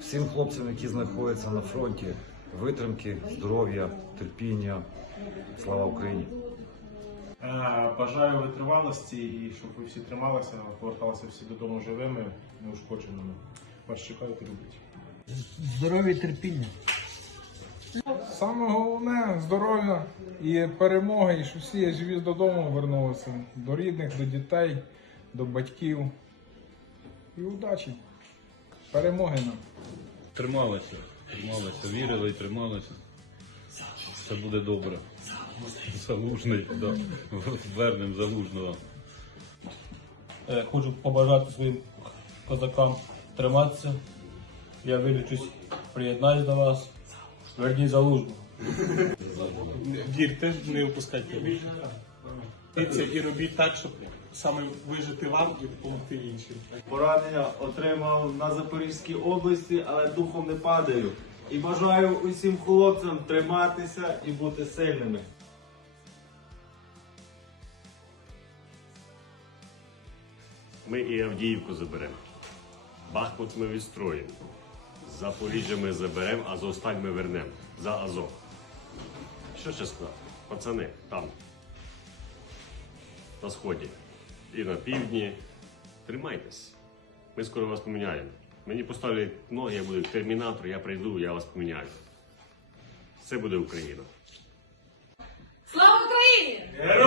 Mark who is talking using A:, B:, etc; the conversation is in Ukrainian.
A: всім хлопцям, які знаходяться на фронті, витримки, здоров'я, терпіння. Слава Україні!
B: Е, Бажаю витривалості і щоб ви всі трималися, поверталися всі додому живими, неушкодженими. Вас чекають і люблять.
C: Здоров'я і терпіння.
D: Саме головне здоров'я і перемоги, і щоб всі живі додому вернулися. До рідних, до дітей, до батьків. І удачі. Перемоги нам.
E: Трималися, трималися, вірили і трималися. Все буде добре. Залужний, да. вернем залужного.
F: Е, Хочу побажати своїм козакам триматися. Я вилічусь, приєднаюсь до вас. Верніть залужну.
G: Вірте, не опускайте руки. Це і робіть так, щоб саме вижити вам і допомогти іншим.
H: Поранення отримав на Запорізькій області, але духом не падаю. І бажаю усім хлопцям триматися і бути сильними.
I: Ми і Авдіївку заберемо. Бахмут ми відстроїмо. Запоріжжя ми заберемо, а Зосталь ми вернемо. За Азов. Що ще сказати? Пацани, там. На сході. І на півдні. Тримайтесь. Ми скоро вас поміняємо. Мені поставлять ноги, я буду термінатор, я прийду, я вас поміняю. Це буде Україна.
J: Слава Україні!
B: Героям